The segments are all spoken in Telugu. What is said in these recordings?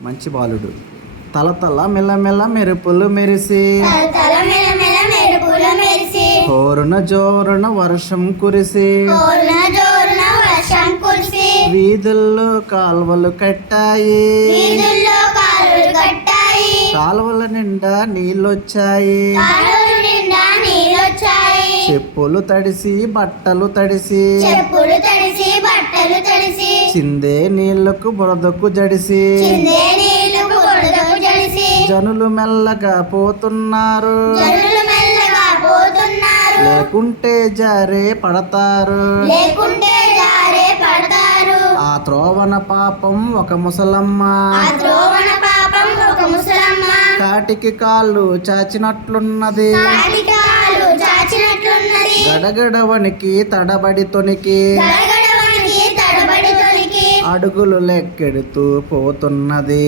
మంచి బాలుడు. తలతల మెల్లమెల్ల మెరుపులు మెరిసి హోరున జోరున వర్షం కురిసి వీధుల్లో కాల్వలు కట్టాయి, కాలువల నిండా నీళ్ళొచ్చాయి. చెప్పులు తడిసి బట్టలు తడిసి చిందే నీళ్లకు బురదకు జడిసి జనులు మెల్లగా పోతున్నారు, లేకుంటే జారే పడతారు. ఆ త్రోవన పాపం ఒక ముసలమ్మ కాటికి కాళ్ళు చాచినట్లున్నది. గడగడవనికి తడబడి తొనికి అడుగులు లెక్కెడుతూ పోతున్నది.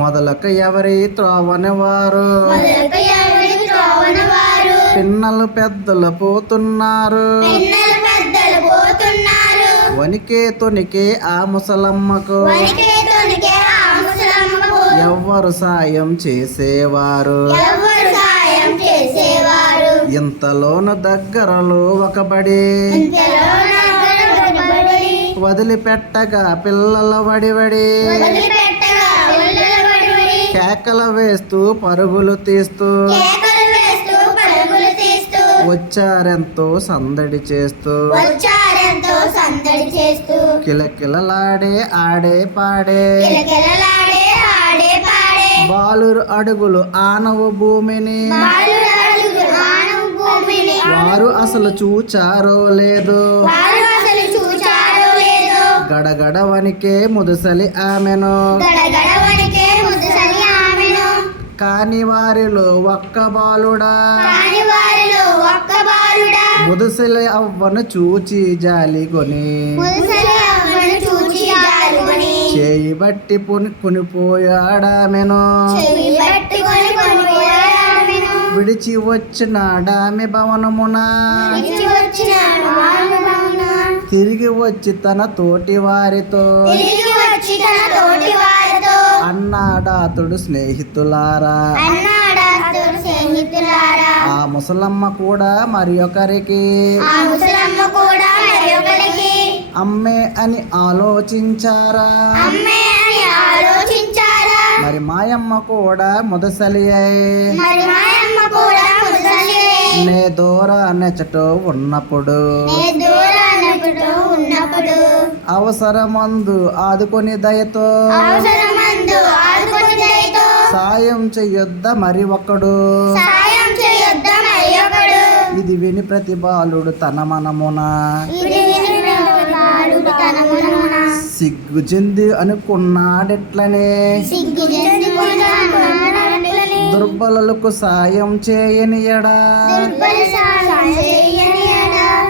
మొదలక ఎవరి త్రోవని వారు పిన్నలు పెద్దలు పోతున్నారు. వనికే తొనికే ఆ ముసలమ్మకు ఎవ్వరు సాయం చేసేవారు. ఇంతలోను దగ్గరలో ఒక బడి వదిలిపెట్టగా పిల్లల వడివడి కేకలు వేస్తూ పరుగులు తీస్తూ వచ్చారెంతో సందడి చేస్తూ కిలకిలలాడే ఆడే పాడే బాలురు అడుగులు ఆనవు భూమిని వారు అసలు చూచారో లేదో. గడగడవనికే ముదుసలి ఆమెను కాని వారిలో ఒక్క బాలుడా ముదుసలి అవ్వను చూచి జాలిగొని చేయి బట్టి కొనిపోయాడామెను. విడిచి వచ్చిన డామె భవనమున తిరిగి వచ్చి తన తోటి వారితో అన్నాడాతుడు స్నేహితులారా. ఆ ముసలమ్మ కూడా మరి ఒకరికి అమ్మే అని ఆలోచించారా. మరి మాయమ్మ కూడా ముదసలి నే దూర నెచటో ఉన్నప్పుడు అవసరమందు ఆదుకొని దయతో సాయం చెయ్యొద్ద మరి ఒకడు. ఇది విని ప్రతి బాలుడు తన మనమున సిగ్గు చెంది అనుకున్నాడెట్లనే దుర్బలులకు సాయం చేయనియడా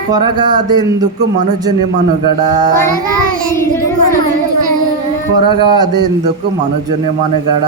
కొరగాదెందుకు మనుజుని మనుగడ కొరగాదెందుకు మనుజుని మనుగడ.